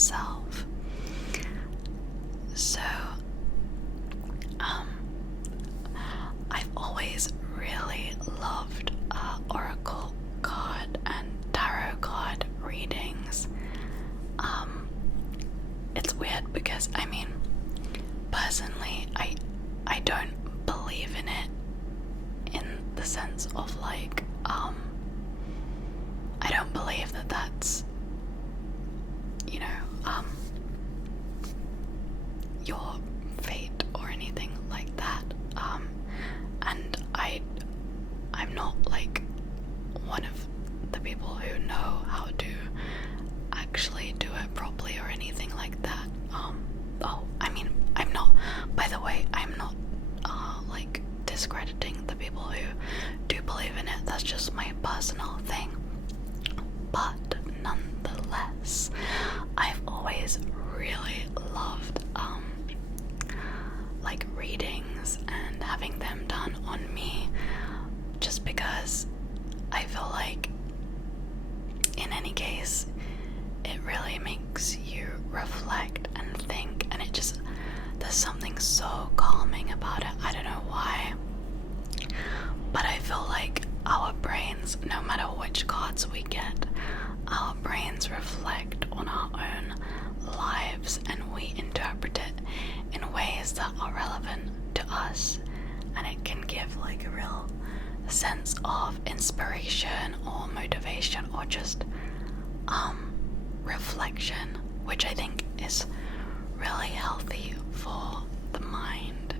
Self. So, I've always really loved oracle card and tarot card readings. It's weird because, I mean, personally, I don't believe in it in the sense of like, I don't believe that that's, you know, your fate or anything like that. And I'm not like one of the people who know how to actually do it properly or anything like that. I mean, I'm not, by the way, I'm not like discrediting the people who do believe in it. That's just my personal thing. But nonetheless, I've always really loved like readings and having them done on me, just because I feel like in any case it really makes you reflect and think, and it just, there's something so calming about it. I don't know why, but I feel like our brains, no matter which cards we get, our brains reflect on our own lives and we interpret it in ways that are relevant to us, and it can give like a real sense of inspiration or motivation or just reflection, which I think is really healthy for the mind.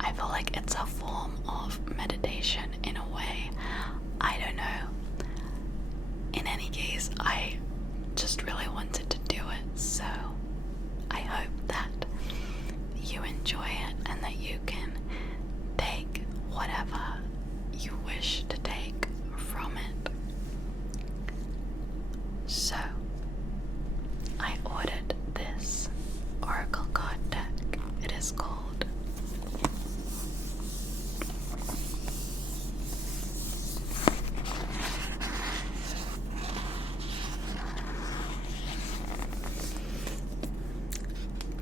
I feel like it's a form of meditation in a way. I don't know. In any case, I just really wanted to do it, so I hope that you enjoy it and that you can take whatever you wish to take from it. So, I ordered this oracle card deck. It is called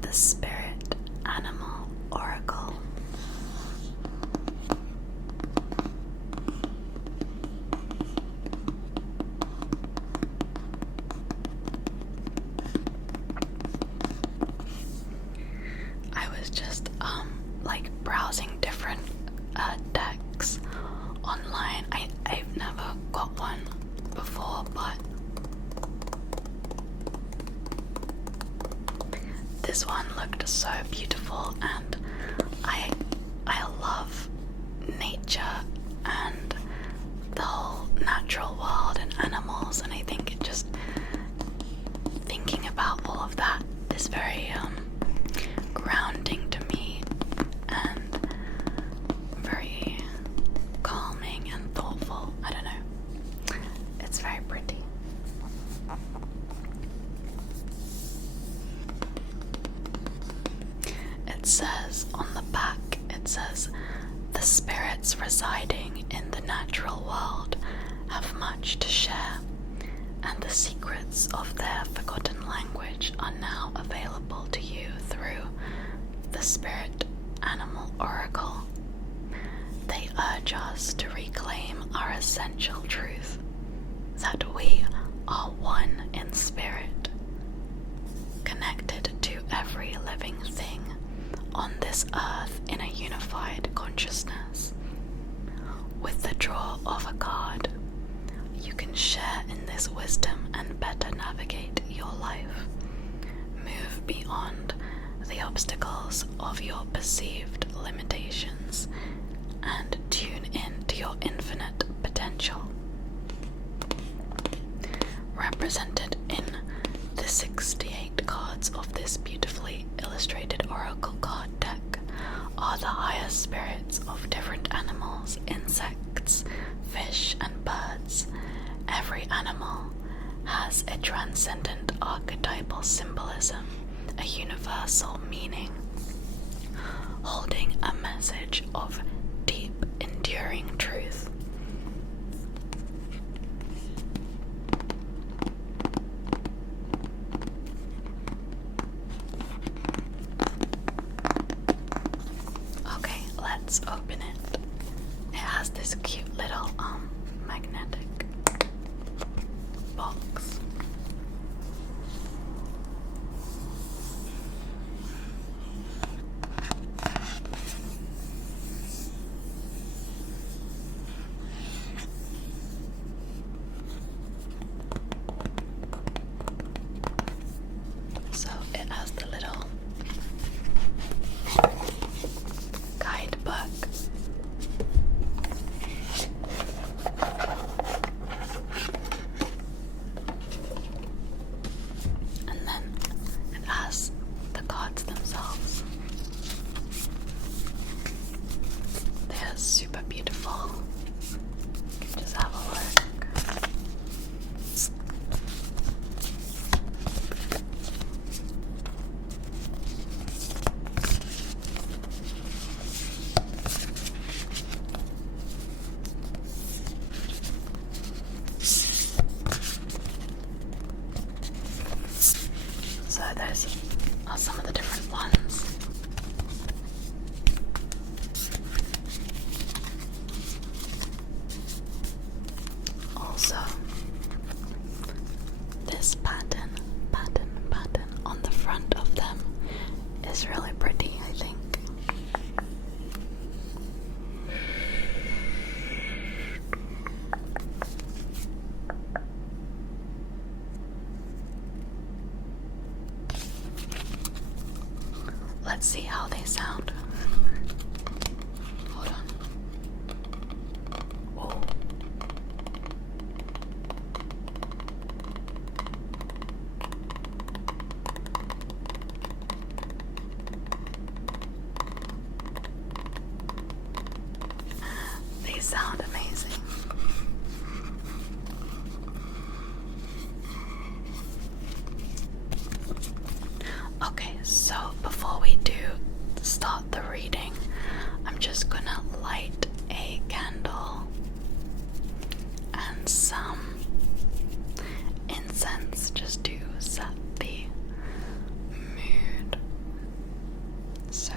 the Spirit Animal Oracle. I was just like browsing different decks online. I've never got one before, but this one looked so beautiful, and I love nature and the whole natural world and animals, and I think it just, thinking about all of that is very grounding to me and very calming and thoughtful. I don't know. It's very pretty. It says on the back, it says, the spirits residing in the natural world have much to share, and the secrets of their forgotten language are now available to you through the Spirit Animal Oracle. They urge us to reclaim our essential truth, that we are one in spirit, connected to every living thing on this earth in a unified consciousness. With the draw of a card, you can share in this wisdom and better navigate your life. Move beyond the obstacles of your perceived limitations and tune in to your infinite potential. Represented in the 68 cards of this beautifully illustrated oracle card deck are the higher spirits of different animals, insects, fish, and birds. Every animal has a transcendent archetypal symbolism, a universal meaning, holding a message of deep, enduring truth. it has the little guidebook. And then it has the cards themselves. They're super beautiful. You can just have a look. So those are some of the different ones. Also, this pattern on the front of them is really pretty, I think. Let's see how they sound. Hold on. Oh. They sound amazing. Okay, so before we do start the reading, I'm just gonna light a candle and some incense just to set the mood. So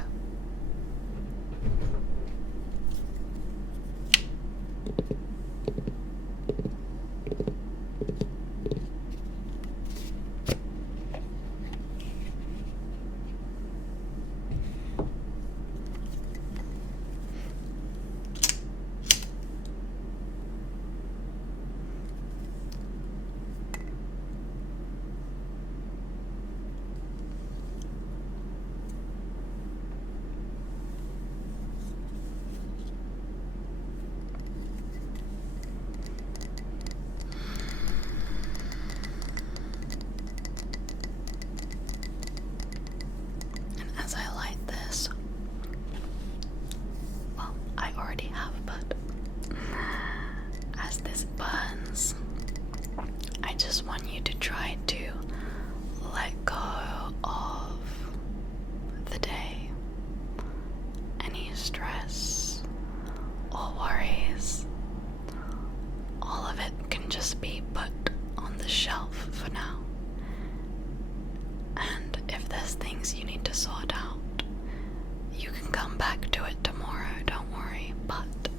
as I light this, well, I already have, but as this burns, I just want you to try to let go of the day, any stress or worries. All of it can just be put on the shelf for now. And if there's things you need to sort out, you can come back to it tomorrow, don't worry. But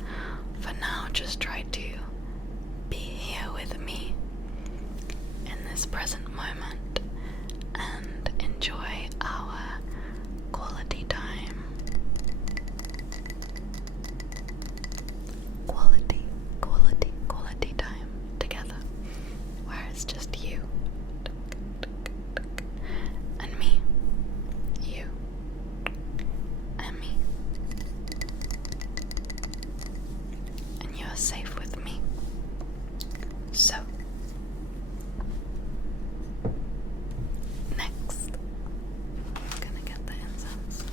for now, just try to be here with me in this present moment and enjoy our quality time. Quality time together, where it's just you and me, you and me, and you're safe with me. So next, I'm gonna get the incense.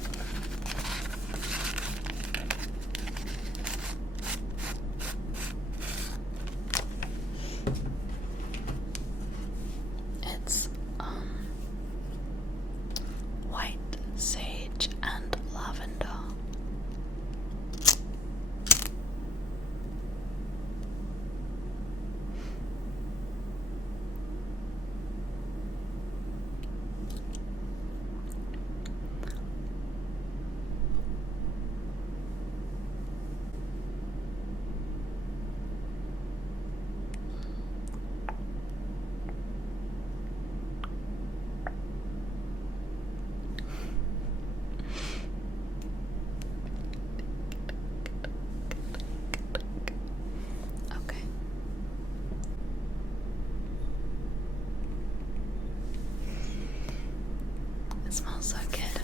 smells so good.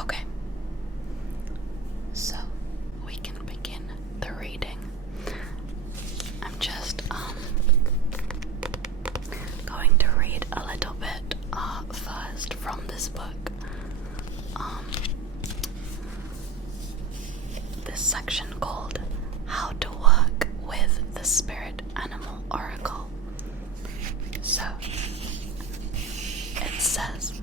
Okay, so we can begin the reading. I'm just going to read a little bit first from this book. This section called How to Work with the Spirit Animal Oracle. So it says,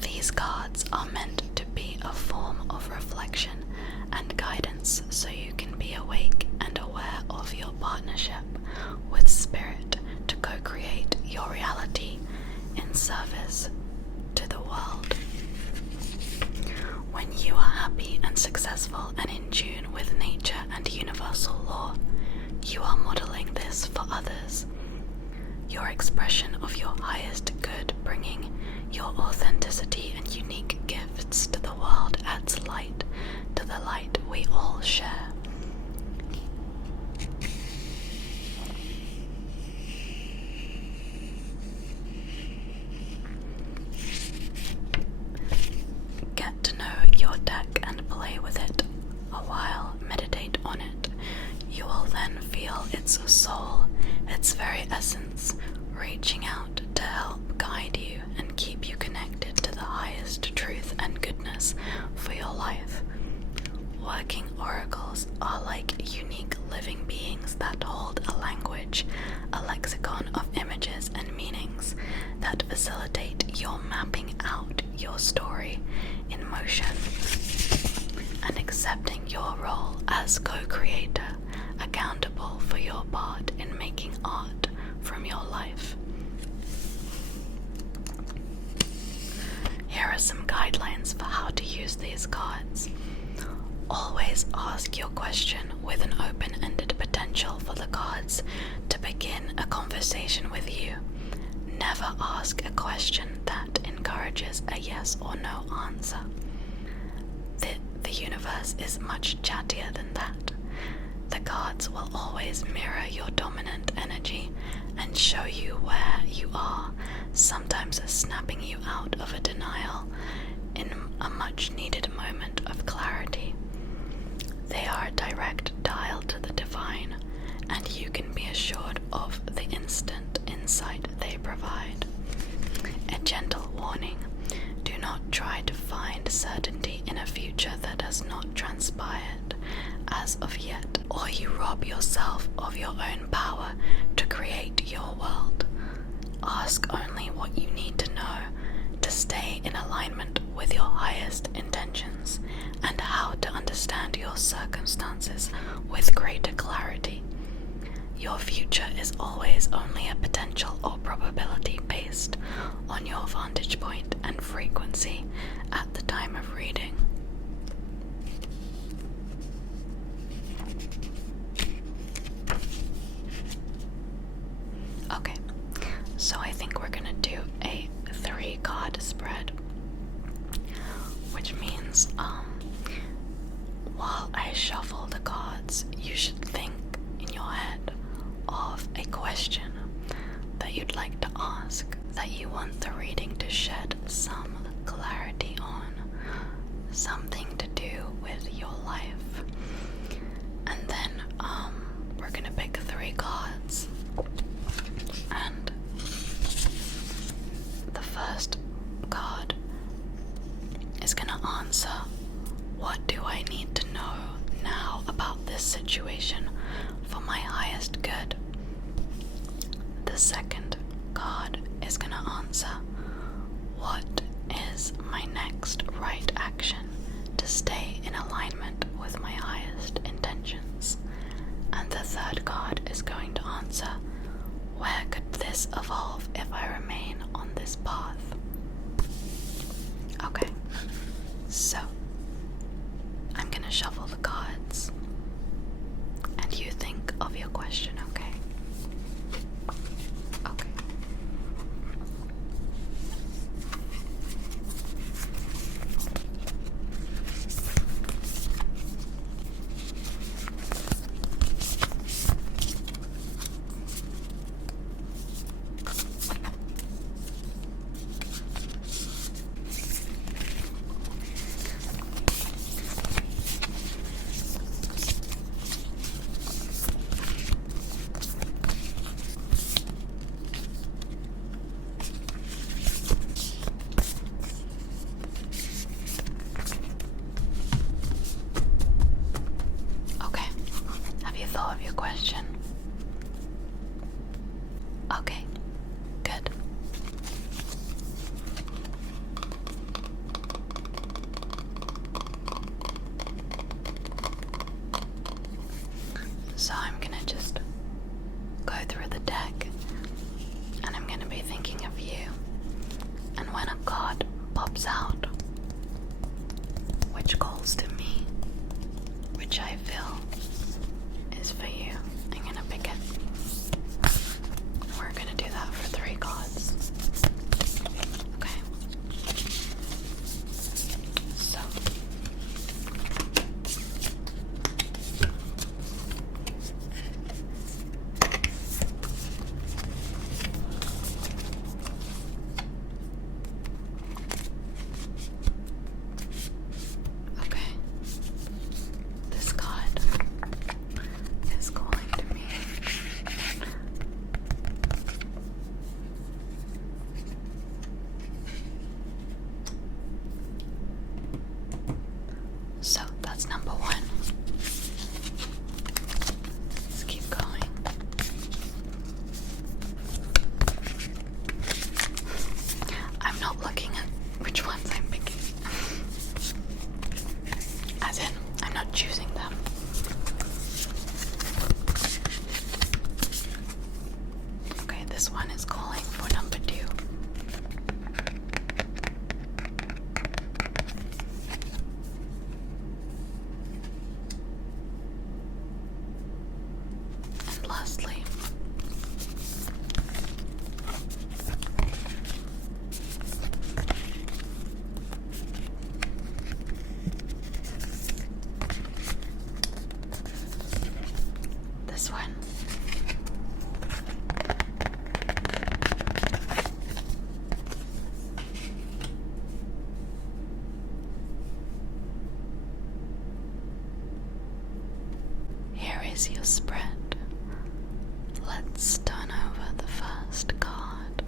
these cards are meant to be a form of reflection and guidance so you can be awake and aware of your partnership with spirit to co-create your reality in service to the world. When you are happy and successful and in tune with nature and universal law, you are modeling this for others. Your expression of your highest good, bringing your authenticity and unique gifts to the world, adds light to the light we all share. Get to know your deck and play with it a while, meditate on it. You will then feel its soul, its very essence, reaching out to help guide you and keep you connected to the highest truth and goodness for your life. Working oracles are like unique living beings that hold a language, a lexicon of images and meanings that facilitate your mapping out your story in motion and accepting your role as co-creator, accountable for your part in making art from your life. Here are some guidelines for how to use these cards. Always ask your question with an open-ended potential for the cards to begin a conversation with you. Never ask a question that encourages a yes or no answer. The universe is much chattier than that. The cards will always mirror your dominant energy and show you where you are, sometimes snapping you out of a denial in a much needed moment of clarity. They are a direct dial to the divine, and you can be assured of the instant insight they provide. A gentle warning: do not try to find certainty in a future that has not transpired as of yet, or you rob yourself of your own power to create your world. Ask only what you need to know to stay in alignment with your highest intentions and how to understand your circumstances with greater clarity. Your future is always only a potential or probability based on your vantage point and frequency at the time of reading. Okay, so I think we're gonna do a 3-card spread, which means while I shuffle the cards, you should think in your head of a question that you'd like to ask, that you want the reading to shed some clarity on, something to do with your life. And then we're gonna pick 3 cards, and the first card is gonna answer, what do I need to know now about this situation for my highest good? The second card is gonna answer, what is my next right action to stay in alignment with my highest intentions? And the third card is going to answer, where could this evolve if I remain on this path? Okay, so I'm gonna shuffle the cards and you think of your question, okay? Okay. question? Okay, good. So I'm gonna just go through the deck and I'm gonna be thinking of you. And when a card pops out, which calls to me, which I feel is for you, I'm gonna pick it. We're gonna do that for 3 cards. Okay. So. Okay. This card is calling to me. So that's number 1. Let's keep going. I'm not looking at which ones I'm picking. As in, I'm not choosing them. Okay, this one is calling for number 2. And lastly, this one. Here is your spread. Let's turn over the first card.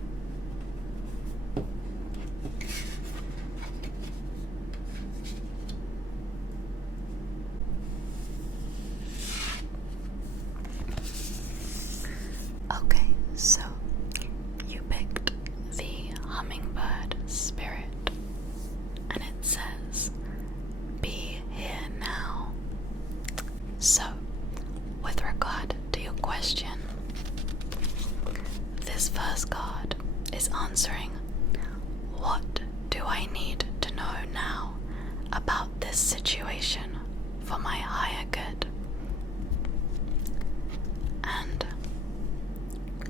Okay, so you picked the hummingbird spirit, and it says, "Be here now." So, with regard to your question, this first card is answering, what do I need to know now about this situation for my higher good? And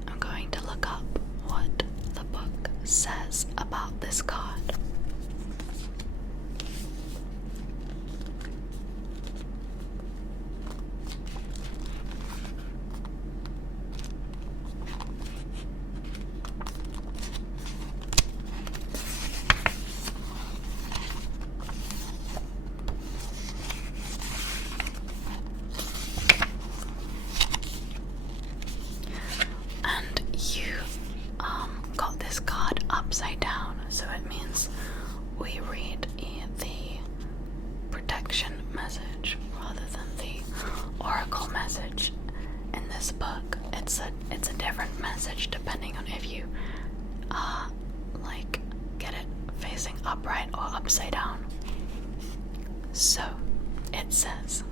I'm going to look up what the book says about this card. And you got this card upside down, so it means we read the protection message rather than the oracle message in this book. It's a different message depending on if you get it facing upright or upside down. So it says,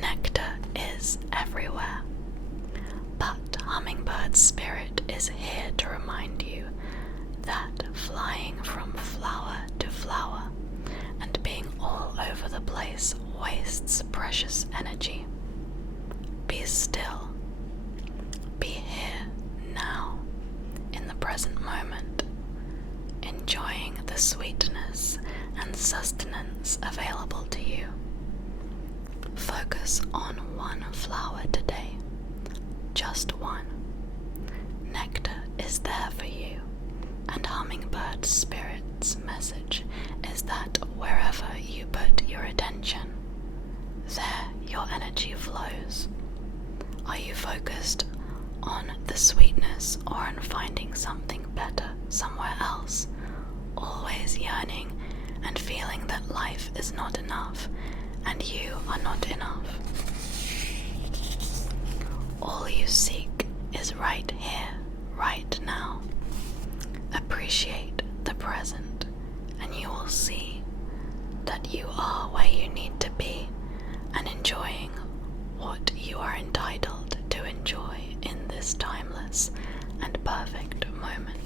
nectar is everywhere, but hummingbird spirit is here to remind you that flying from flower to flower and being all over the place wastes precious energy. Be still. Be here now, in the present moment, enjoying the sweetness and sustenance available to you. Focus on one flower today, just one. Nectar is there for you, and hummingbird spirit's message is that wherever you put your attention, there your energy flows. Are you focused on the sweetness or on finding something better somewhere else? Always yearning and feeling that life is not enough and you are not enough. All you seek is right here, right now. Appreciate the present, and you will see that you are where you need to be and enjoying what you are entitled to enjoy in this timeless and perfect moment.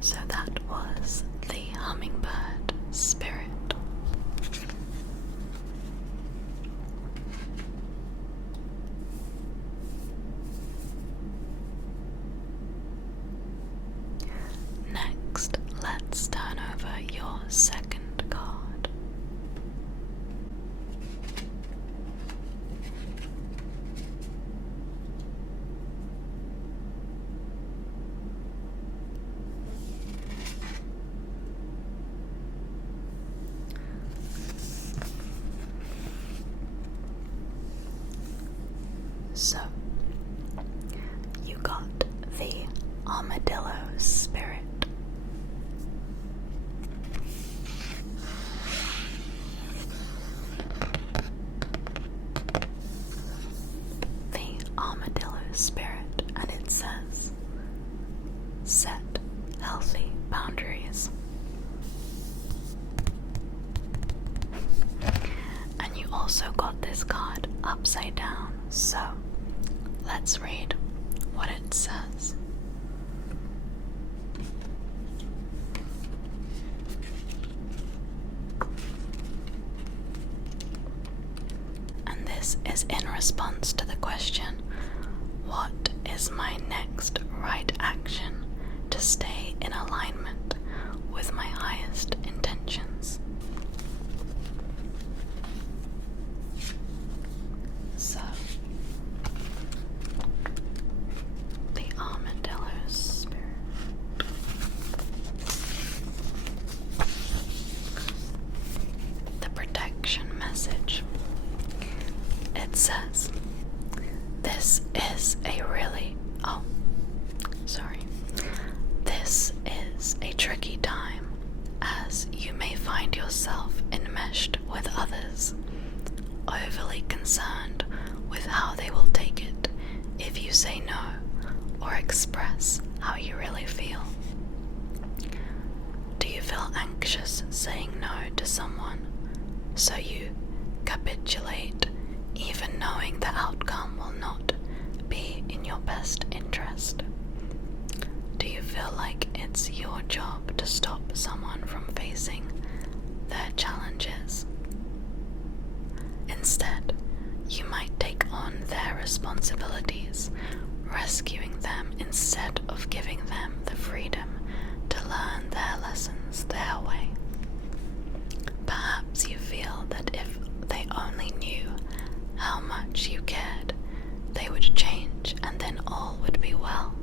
So that was the hummingbird spirit. Next, let's turn over your second card. So, you got the Armadillo spirit. The Armadillo spirit, and it says, set healthy boundaries. And you also got this card upside down, so let's read what it says. And this is in response to the question, what is my next right action to stay in alignment with my highest intentions? So, the Armadillo spirit. The protection message. It says, this is a tricky time, as you may find yourself enmeshed with others, overly concerned with how they will take it if you say no or express how you really feel. Do you feel anxious saying no to someone, so you capitulate even knowing the outcome will not be in your best interest? Do you feel like it's your job to stop someone from facing their challenges? Instead, you might take on their responsibilities, rescuing them instead of giving them the freedom to learn their lessons their way. Perhaps you feel that if they only knew how much you cared, they would change and then all would be well.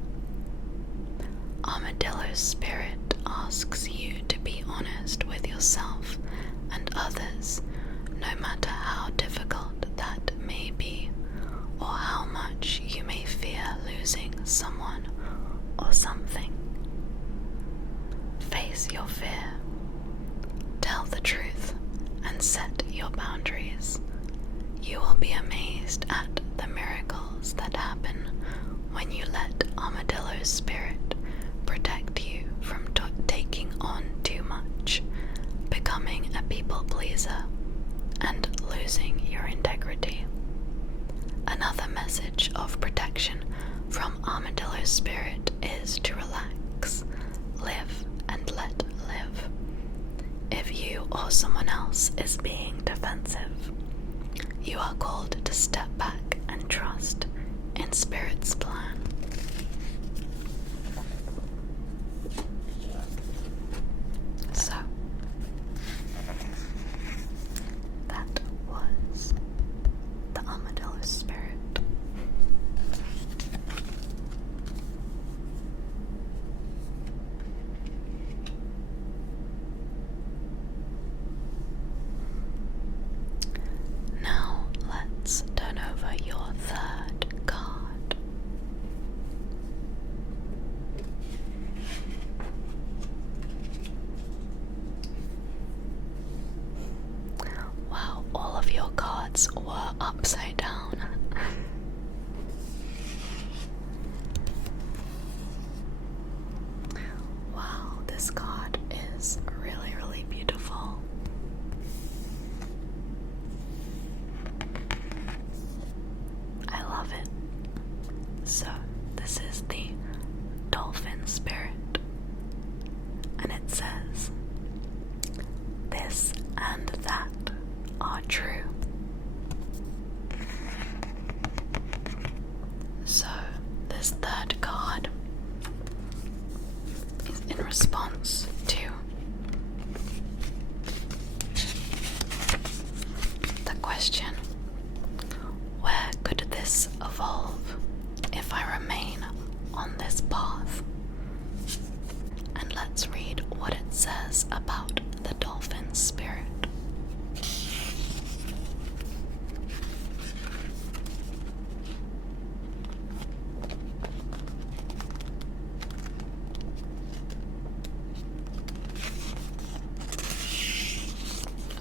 Armadillo's spirit asks you to be honest with yourself and others, no matter how difficult that may be, or how much you may fear losing someone or something. Face your fear, tell the truth, and set your boundaries. You will be amazed at the miracles that happen when you let Armadillo's spirit protect you from taking on too much, becoming a people pleaser, and losing your integrity. Another message of protection from Armadillo's spirit is to relax, live and let live. If you or someone else is being defensive, you are called to step back and trust in Spirit's plan. So, that was the Armadillo spirit. Now let's turn over your third cards were upside down. Wow, this card is really, really beautiful. I love it. So, this is the dolphin spirit, and it says, "This and that are true." So, this third card is in response to the question, where could this evolve if I remain on this path? And let's read what it says about the dolphin spirit.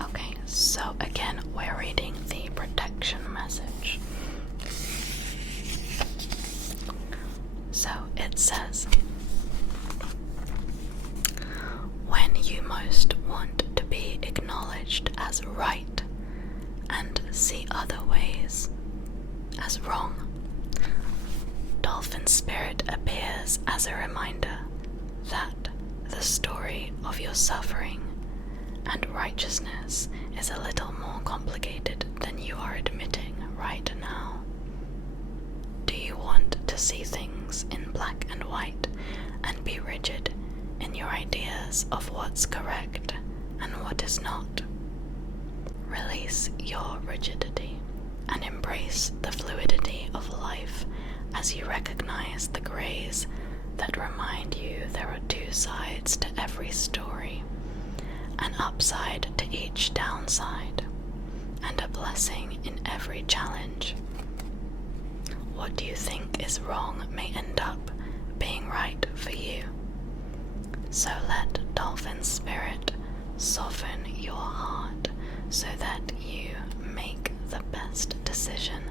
Okay, so again, we're reading the protection message. So it says, when you most want to be acknowledged as right and see other ways as wrong, dolphin spirit appears as a reminder that the story of your suffering and righteousness is a little more complicated than you are admitting right now. Do you want to see things in black and white and be rigid in your ideas of what's correct and what is not? Release your rigidity and embrace the fluidity of life as you recognize the grays that remind you there are two sides to every story, an upside to each downside, and a blessing in every challenge. What do you think is wrong may end up being right for you. So let dolphin spirit soften your heart so that you make the best decision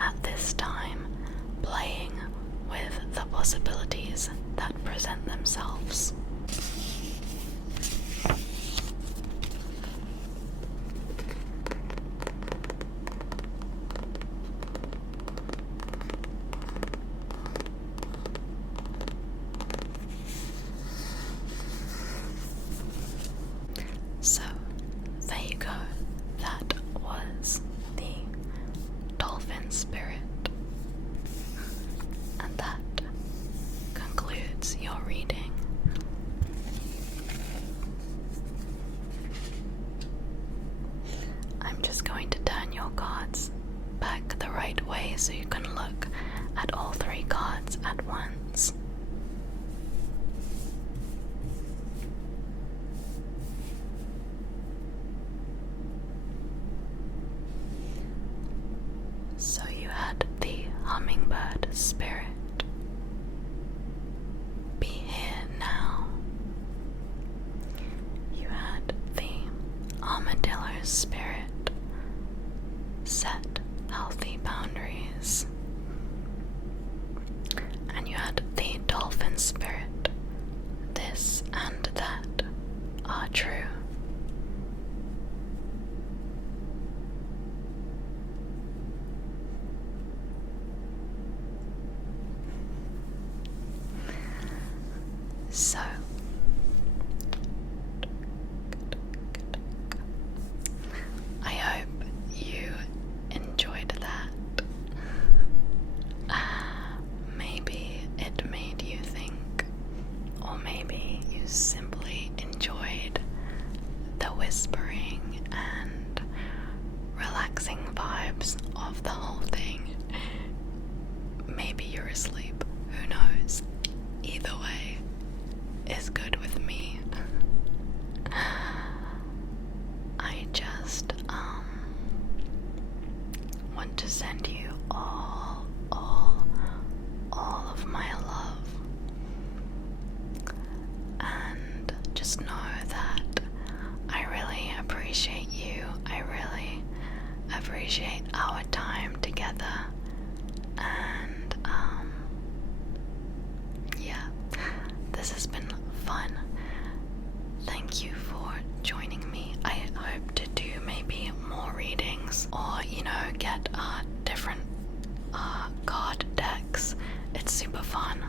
at this time, playing with the possibilities that present themselves. So, there you go. That was the dolphin spirit. And that concludes your reading. I'm just going to turn your cards back the right way so you can look at all three cards at once. So you had the hummingbird spirit. Be here now. You had the armadillo spirit. Set healthy boundaries. And you had the dolphin spirit. This and that are true. So, I hope you enjoyed that. Maybe it made you think, or maybe you simply enjoyed the whispering and relaxing vibes of the whole thing. Maybe you're asleep, who knows? Either way is good with me. I just want to send you all of my love, and just know that I really appreciate you. I really appreciate this has been fun. Thank you for joining me. I hope to do maybe more readings, or get different card decks. It's super fun.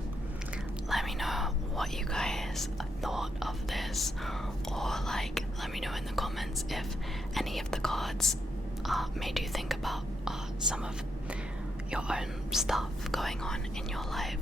Let me know what you guys thought of this, or let me know in the comments if any of the cards made you think about some of your own stuff going on in your life.